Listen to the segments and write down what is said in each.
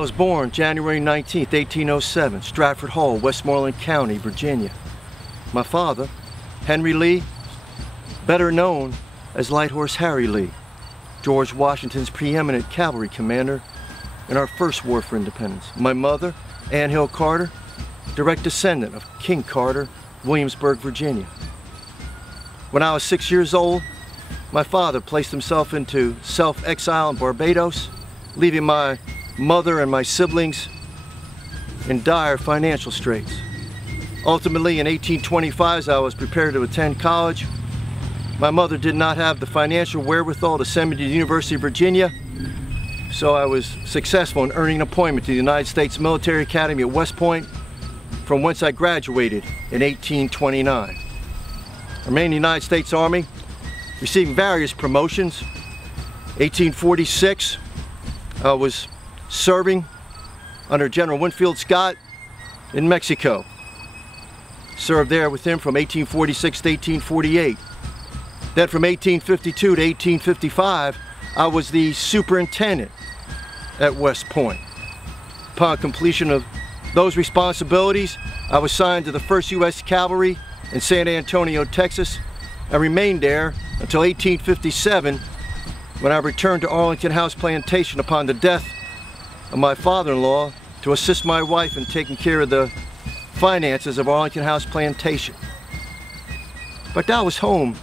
was born January 19th, 1807, Stratford Hall, Westmoreland County, Virginia. My father, Henry Lee, better known as Light Horse Harry Lee, George Washington's preeminent cavalry commander in our first war for independence. My mother, Ann Hill Carter, direct descendant of King Carter, Williamsburg, Virginia. When I was 6 years old, my father placed himself into self-exile in Barbados, leaving my mother and my siblings in dire financial straits. Ultimately, in 1825, as I was prepared to attend college, my mother did not have the financial wherewithal to send me to the University of Virginia, so I was successful in earning an appointment to the United States Military Academy at West Point, from whence I graduated in 1829. I remained in the United States Army, receiving various promotions. 1846, I was serving under General Winfield Scott in Mexico. Served there with him from 1846 to 1848. Then from 1852 to 1855, I was the superintendent at West Point. Upon completion of those responsibilities, I was assigned to the 1st U.S. Cavalry in San Antonio, Texas. I remained there until 1857, when I returned to Arlington House Plantation upon the death of my father-in-law to assist my wife in taking care of the finances of Arlington House Plantation. But that was home.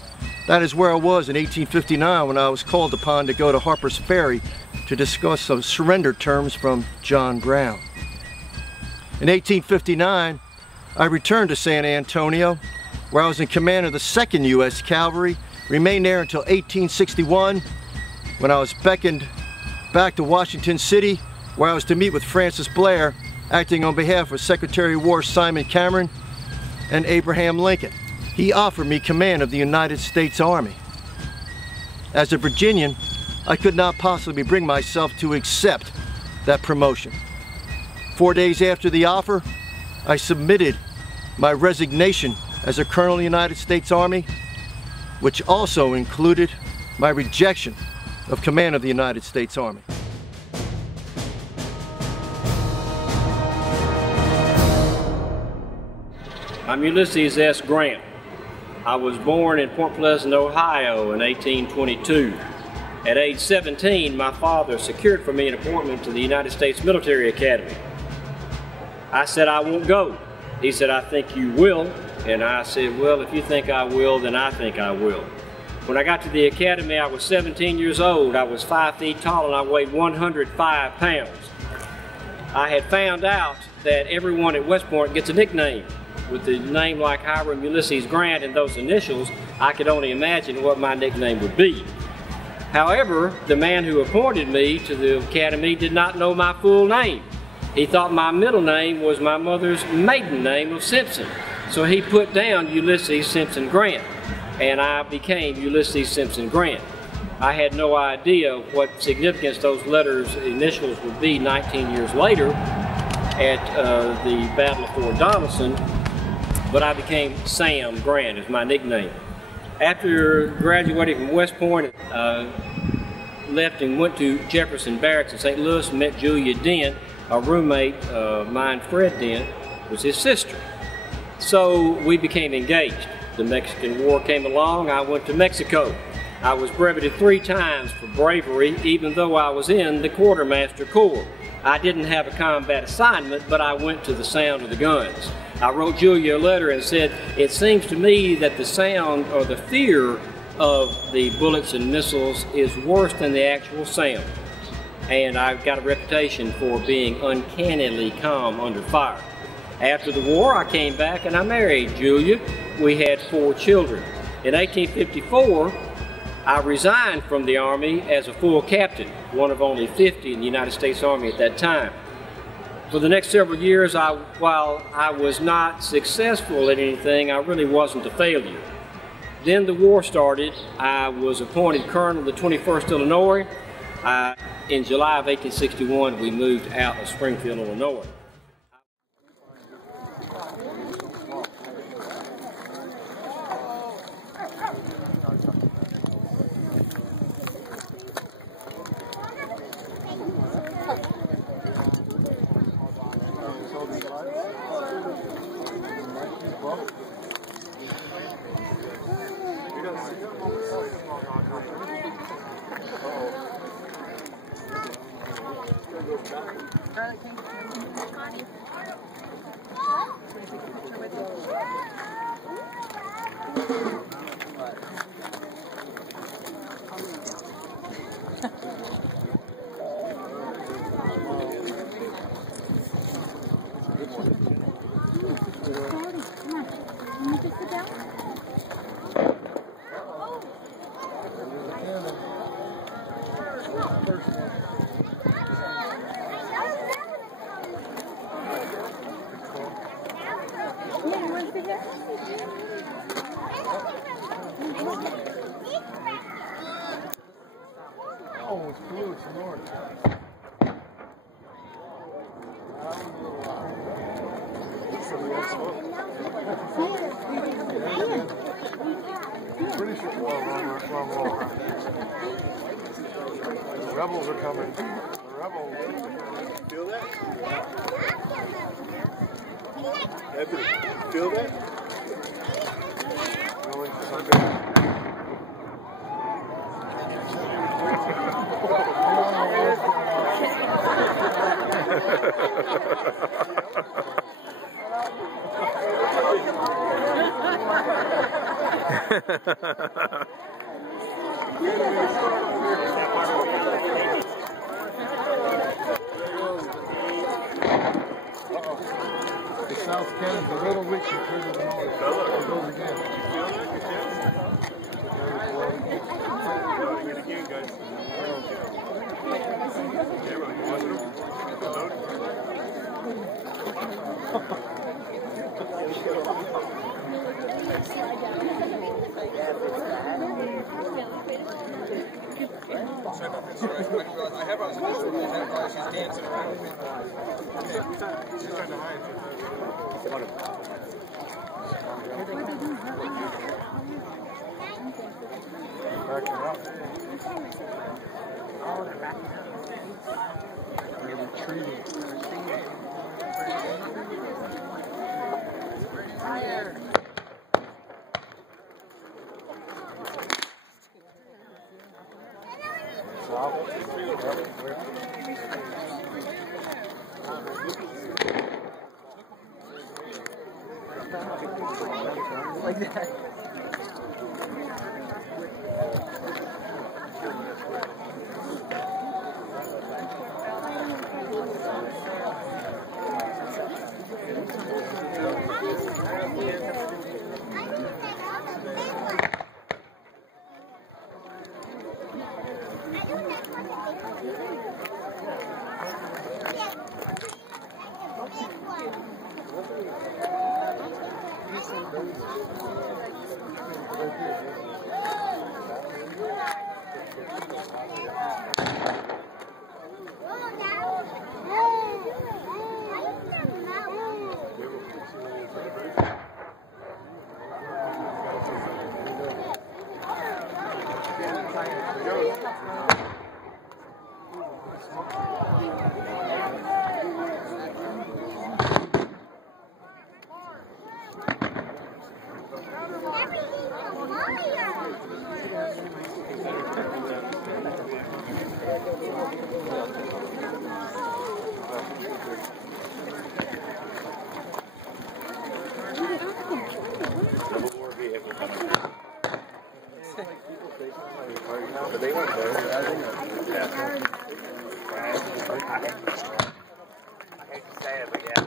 That is where I was in 1859 when I was called upon to go to Harper's Ferry to discuss some surrender terms from John Brown. In 1859, I returned to San Antonio, where I was in command of the 2nd U.S. Cavalry, remained there until 1861, when I was beckoned back to Washington City, where I was to meet with Francis Blair, acting on behalf of Secretary of War Simon Cameron and Abraham Lincoln. He offered me command of the United States Army. As a Virginian, I could not possibly bring myself to accept that promotion. 4 days after the offer, I submitted my resignation as a colonel in the United States Army, which also included my rejection of command of the United States Army. I'm Ulysses S. Grant. I was born in Point Pleasant, Ohio in 1822. At age 17, my father secured for me an appointment to the United States Military Academy. I said, I won't go. He said, I think you will. And I said, well, if you think I will, then I think I will. When I got to the academy, I was 17 years old. I was 5 feet tall and I weighed 105 pounds. I had found out that everyone at West Point gets a nickname. With the name like Hiram Ulysses Grant and those initials, I could only imagine what my nickname would be. However, the man who appointed me to the academy did not know my full name. He thought my middle name was my mother's maiden name of Simpson. So he put down Ulysses Simpson Grant, and I became Ulysses Simpson Grant. I had no idea what significance those letters, initials, would be 19 years later at the Battle of Fort Donelson, but I became Sam Grant as my nickname. After graduating from West Point, left and went to Jefferson Barracks in St. Louis, met Julia Dent. A roommate of mine, Fred Dent, was his sister. So we became engaged. The Mexican War came along, I went to Mexico. I was brevetted 3 times for bravery, even though I was in the Quartermaster Corps. I didn't have a combat assignment, but I went to the sound of the guns. I wrote Julia a letter and said, it seems to me that the sound or the fear of the bullets and missiles is worse than the actual sound. And I've got a reputation for being uncannily calm under fire. After the war, I came back and I married Julia. We had 4 children. In 1854, I resigned from the Army as a full captain, one of only 50 in the United States Army at that time. For the next several years, while I was not successful at anything, I really wasn't a failure. Then the war started. I was appointed colonel of the 21st Illinois. In July of 1861, we moved out of Springfield, Illinois. Oh, it's blue, it's north. Pretty sure. Wrong. The rebels are coming. The rebels. Feel that? Evan, feel that? Really? The South Canada, the little witch is here to the north. It goes again. Again, guys. I have on special she's dancing around with me. She's trying to hide. Backing up. Oh, they're backing up. They're retreating. Fire! Like that. But they weren't there. I hate to say it, but yeah.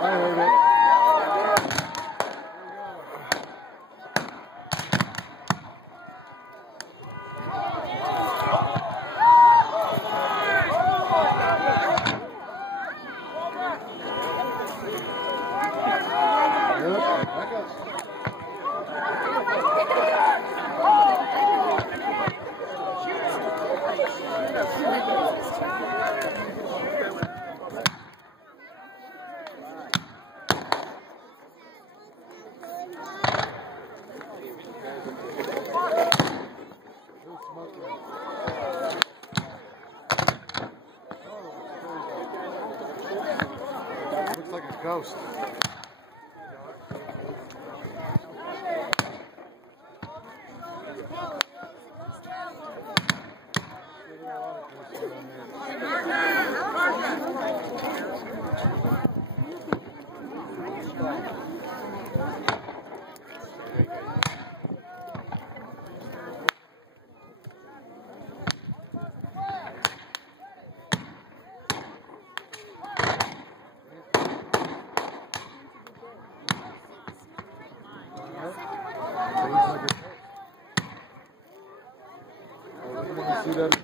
I heard it. Looks like a ghost. See that?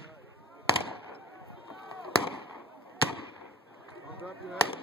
I'll drop your head.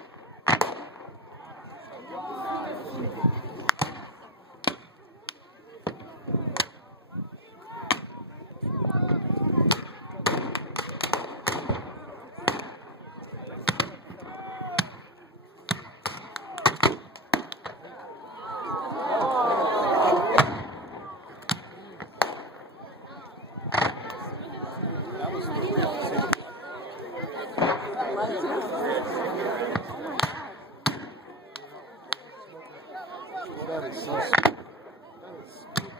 That is so sweet. That is sweet.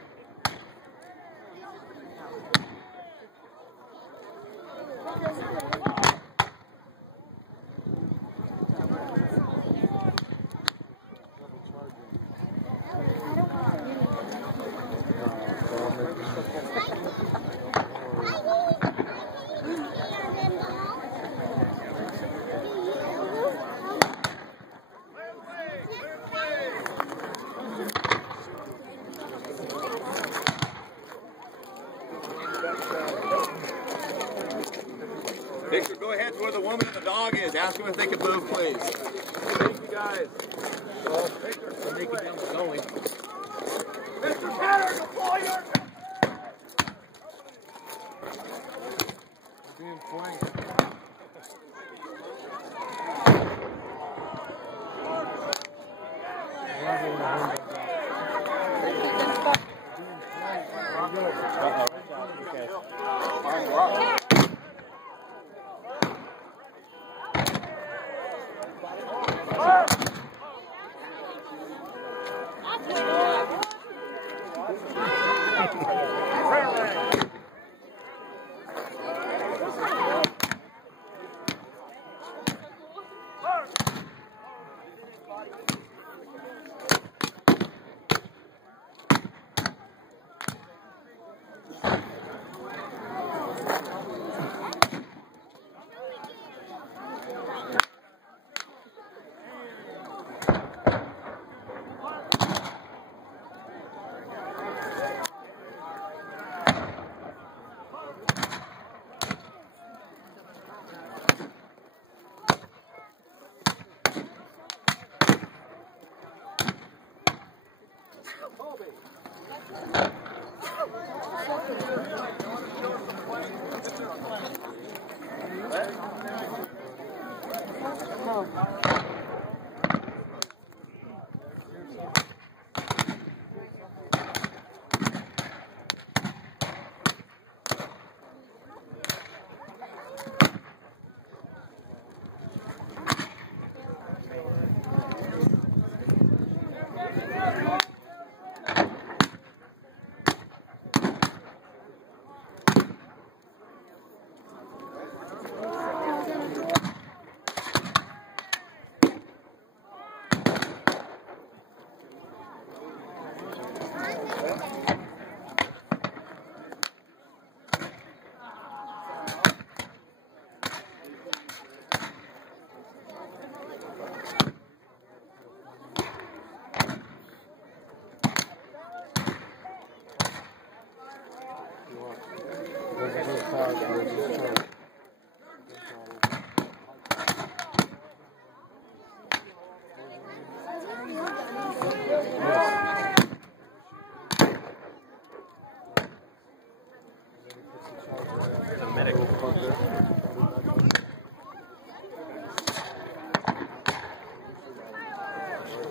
Victor, go ahead to where the woman and the dog is. Ask them if they can move, please. Thank you, guys. Well, Victor, so they can down going. Mr. Tanner, deploy your... Being flanked.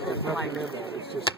There's nothing in there. It's just.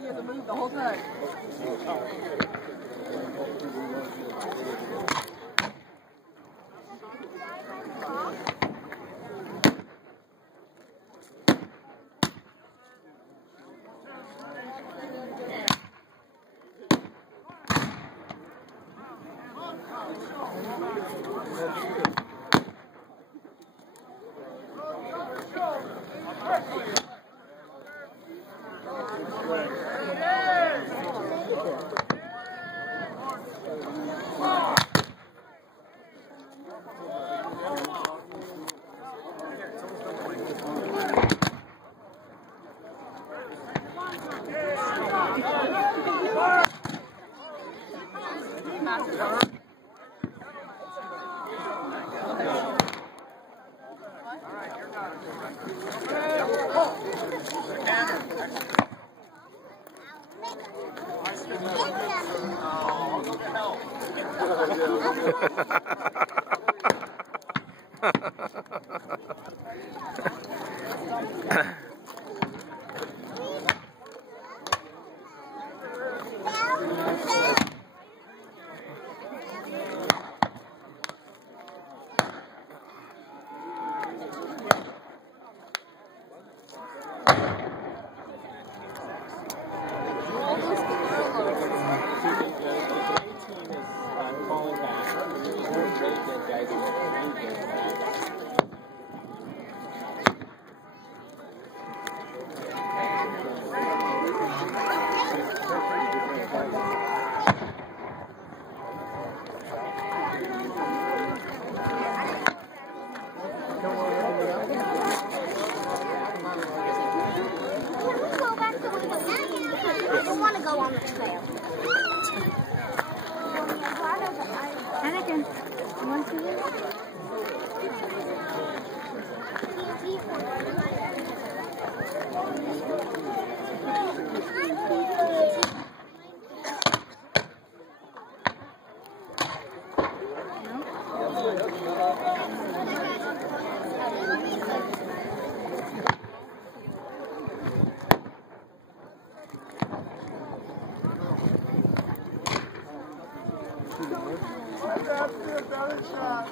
You have to move the whole time. Calling back. Another shot.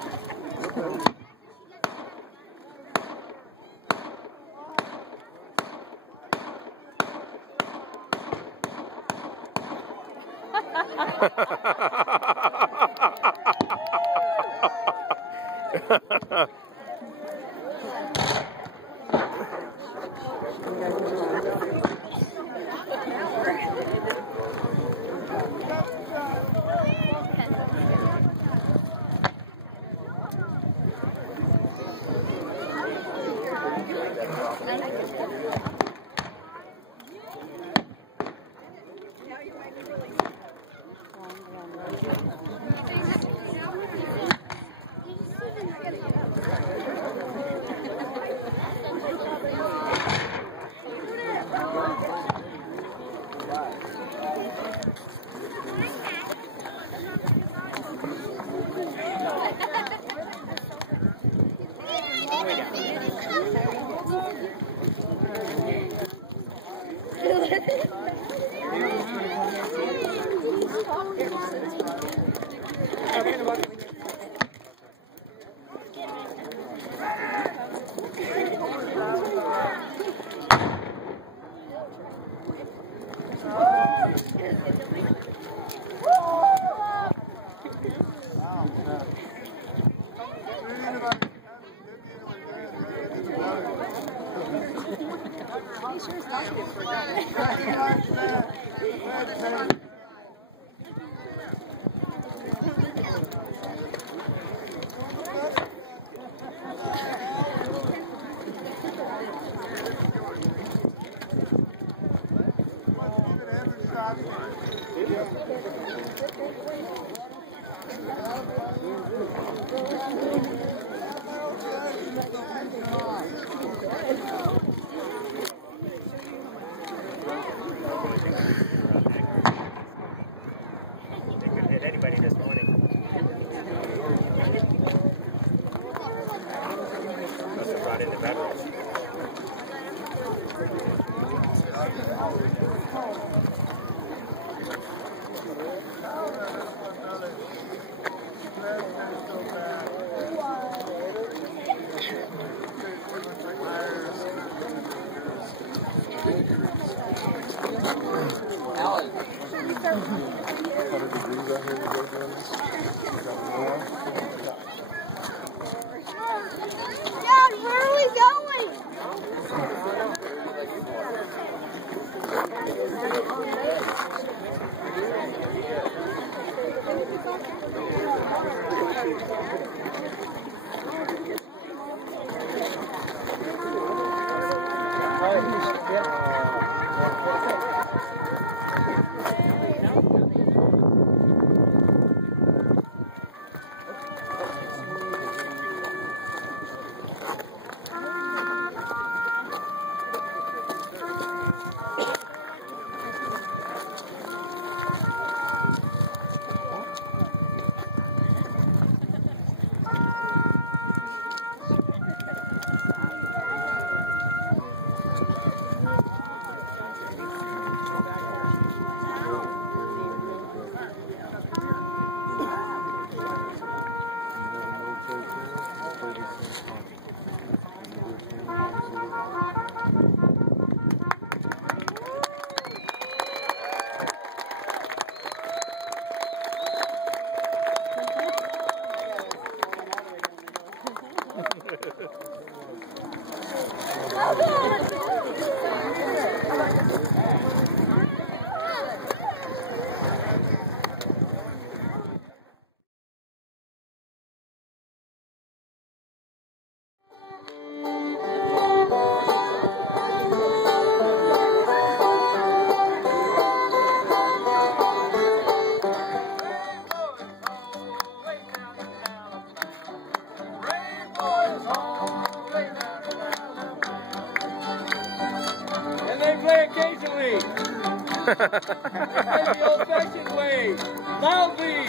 The old-fashioned way, loudly.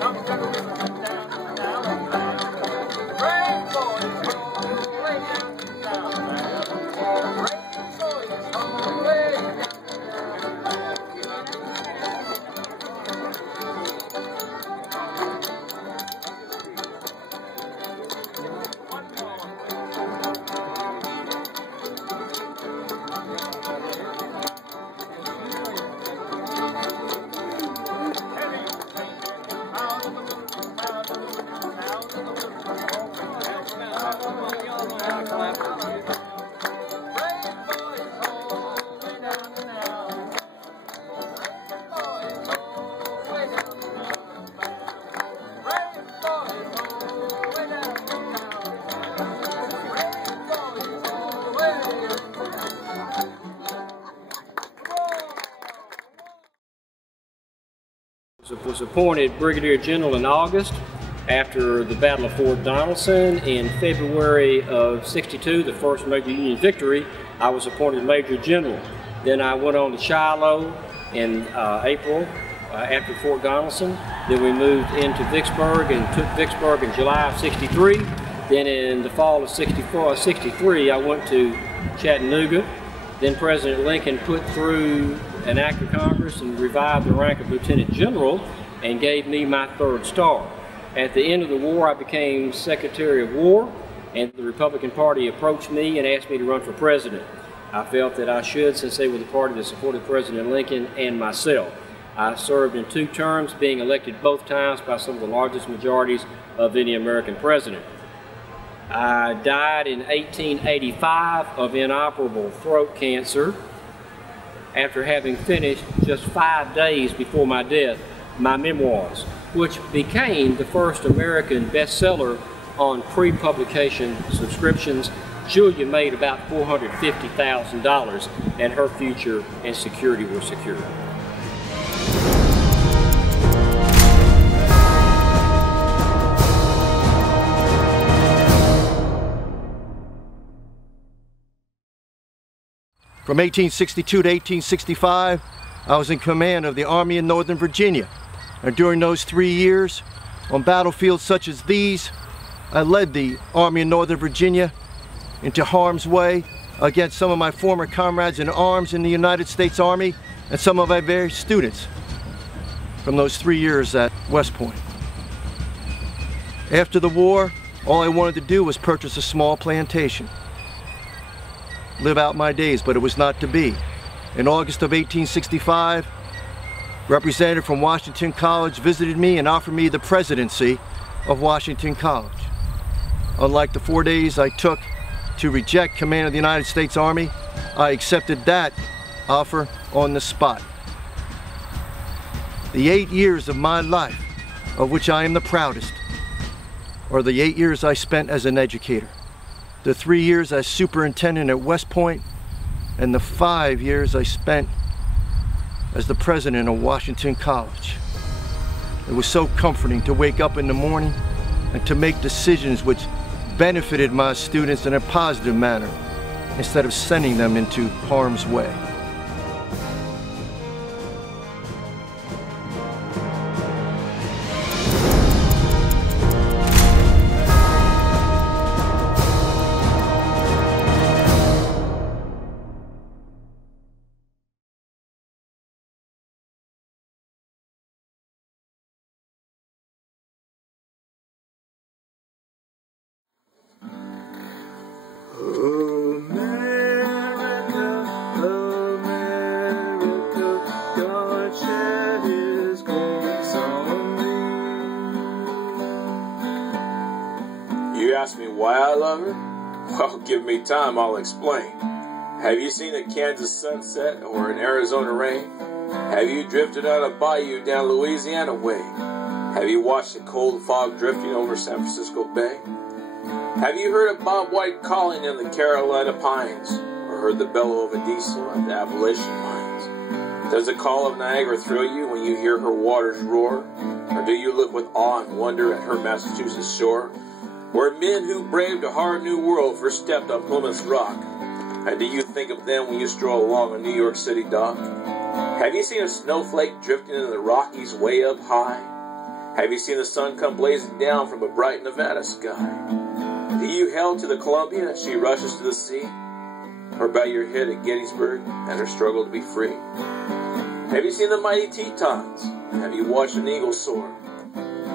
Come, gentlemen, I was appointed Brigadier General in August after the Battle of Fort Donelson. In February of '62, the first major Union victory, I was appointed Major General. Then I went on to Shiloh in April after Fort Donelson. Then we moved into Vicksburg and took Vicksburg in July of '63. Then in the fall of '63, I went to Chattanooga. Then President Lincoln put through an act of Congress and revived the rank of Lieutenant General and gave me my 3rd star. At the end of the war, I became Secretary of War, and the Republican Party approached me and asked me to run for president. I felt that I should, since they were the party that supported President Lincoln and myself. I served in 2 terms, being elected both times by some of the largest majorities of any American president. I died in 1885 of inoperable throat cancer after having finished just 5 days before my death my memoirs, which became the first American bestseller on pre-publication subscriptions. Julia made about $450,000, and her future and security were secured. From 1862 to 1865, I was in command of the Army in Northern Virginia. And during those 3 years, on battlefields such as these, I led the Army in Northern Virginia into harm's way against some of my former comrades in arms in the United States Army and some of my very students from those 3 years at West Point. After the war, all I wanted to do was purchase a small plantation, live out my days, but it was not to be. In August of 1865, a representative from Washington College visited me and offered me the presidency of Washington College. Unlike the 4 days I took to reject command of the United States Army, I accepted that offer on the spot. The 8 years of my life, of which I am the proudest, are the 8 years I spent as an educator, the 3 years as superintendent at West Point, and the 5 years I spent as the president of Washington College. It was so comforting to wake up in the morning and to make decisions which benefited my students in a positive manner instead of sending them into harm's way. You ask me why I love her? Well, give me time, I'll explain. Have you seen a Kansas sunset or an Arizona rain? Have you drifted out a bayou down Louisiana way? Have you watched the cold fog drifting over San Francisco Bay? Have you heard a Bob White calling in the Carolina pines, or heard the bellow of a diesel at the Appalachian mines? Does the call of Niagara thrill you when you hear her waters roar? Or do you look with awe and wonder at her Massachusetts shore, where men who braved a hard new world first stepped on Plymouth Rock? And do you think of them when you stroll along a New York City dock? Have you seen a snowflake drifting in the Rockies way up high? Have you seen the sun come blazing down from a bright Nevada sky? Do you hail to the Columbia as she rushes to the sea? Or bow your head at Gettysburg and her struggle to be free? Have you seen the mighty Tetons? Have you watched an eagle soar?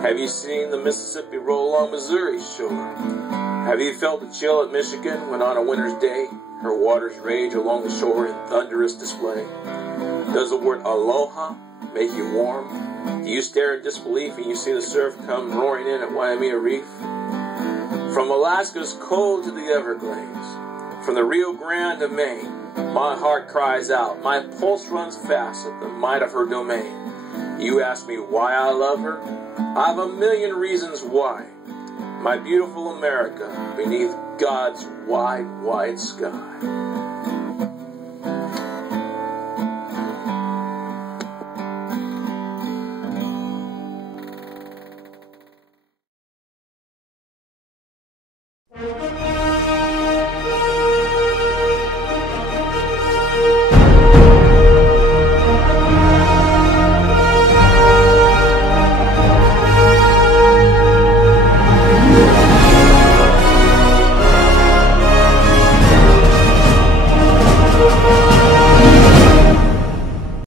Have you seen the Mississippi roll along Missouri's shore? Have you felt the chill at Michigan when on a winter's day her waters rage along the shore in thunderous display? Does the word aloha make you warm? Do you stare in disbelief when you see the surf come roaring in at Waimea Reef? From Alaska's cold to the Everglades, from the Rio Grande to Maine, my heart cries out, my pulse runs fast at the might of her domain. You ask me why I love her? I have a million reasons why. My beautiful America beneath God's wide, wide sky.